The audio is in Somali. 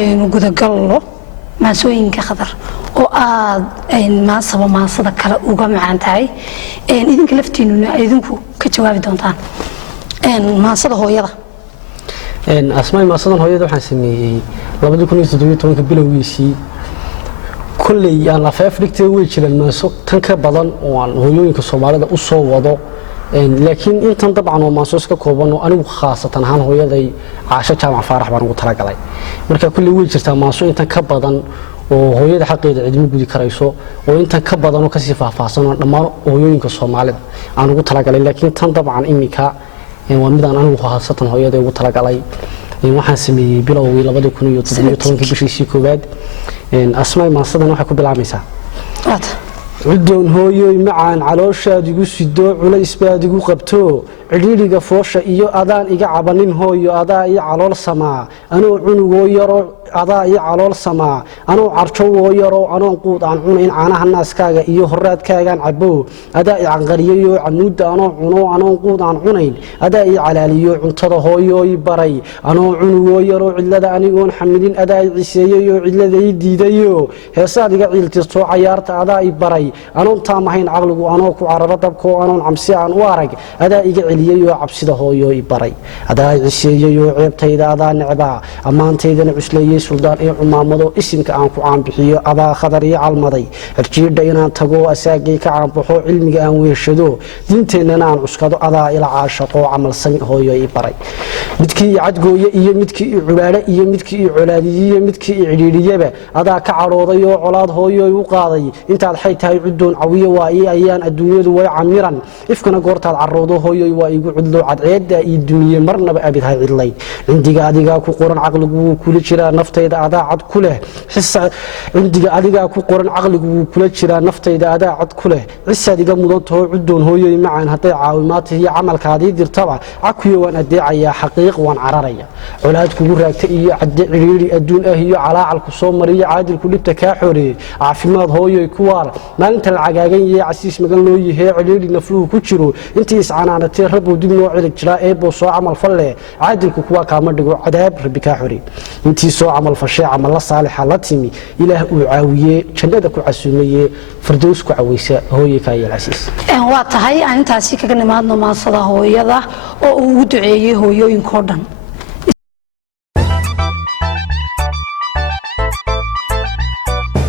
aynu gudagalno maasooyinka khadar oo aad ay maasada kale uga macaan tahay idinka laftiinuna idinku ka jawaabi doontaan maasada hooyada asmaay maasadan hooyada waxaan sameeyay 2017 bilowgiisii kullay aan la faafrigtay way jiraan maaso tan ka badan oo aan hooyooyinka Soomaalida u soo wado laakiin intan dabcan oo maaso iska kooban oo anigu khaasatan ahaan hooyaday Caasha Jaamac Faarax baan ugu talagalay marka kullay way jirtaa maaso intan ka badan oo hooyada xaqeeda cidmi gudi karayso oo intan ka badan oo ka sii faahfaahsan oo dhammaan hooyooyinka Soomaalida aan ugu talagalay laakiin tan dabcan imika waa mid aan anigu khaasatan hooyada ugu talagalay waxaan sameeyay bilowgii 2017 bishii koowaad asmaay maasadan waxa ku bilaamaysaa عدون هويو معان علوشاد igu sido culays baad igu qabto cidhiidhiga foosha iyo adaan iga cabanin hooyo adaa iyo calool samaa anoo cunugoo yaro adaa iyo calool samaa anoo carjowoo yaro anoo quud aan cunayn caanaha naaskaaga iyo horaadkaagaan cabo adaa i canqariyayo camuudda anoo cuno anoo quud aan cunayn adaa i calaaliyo cuntada hooyooy baray anoo cunugoo yaro cidlada anigoon xamidin adaa i ciseeyayo cidlada i diidayo heesaad iga ciiltirto cayaarta adaa i baray anoon taamahayn caqligu anoo ku cararo dabkoo anoon camsi aan u arag adaa iga celiyayoo cabsida hooyoo i baray adaa i ciseeyayoo ceebtayda adaa necbaa ammaantaydana cusleeyey suldaan ee cumaamado isimka aan ku caanbixiyo adaa khadar ii calmaday xirjiidha inaan tago asaagay ka caanbaxo cilmiga aan weeshado diinteennana aan cuskado adaa ila caashaqoo camal sami hooyo i baray midkii i cadgooye iyo midkii i culaale iyo midkii i colaadiyiyo midkii i cidhiidhiyaba adaa ka cadhoodayoo colaad hooyooy u qaaday intaad xay tahay cudoon cawiyo waa ii ayaan adduunyadu way camiran ifkana goortaad caroodo hooyooy waa igu cudlo cadceedda ii duniye marnaba abidhay cidlay cindiga adigaa ku qoran caqligu wuu kula jiraa naftayda adaa cad ku leh cindiga adigaa ku qoran caqligu wuu kula jiraa naftayda adaa cad ku leh cisaad iga mudan taho cudoon hooyooy macaan hadday caawimaata iyo camalkaadii dirtaba cakuyo waan adeecayaa xaqiiq waan cararaya colaad kugu raagta iyo cadde cidhiidhi adduun ah iyo calaacalku soo mariyo caadilku dhibta kaa xoreeyey caafimaad hooyooy ku waar maalinta la cagaagan yahay casiis magan loo yahay cidhiidhi nafluhu ku jiro intii iscanaanatay rabbu dib noo cilig jiraa eebo soo camal falle caadilku kuwa kaama dhigo cadaab rabbi ka xori intii soo camal fashay camal la saalixa la timi ilaah uu caawiye jannada ku casuumaye fardoos ku caweysa hooyada iyo casiis waa tahay aan intaasi kaga nimaadno maasada hooyada oo uu u duceeyay hooyooyinka oo dhan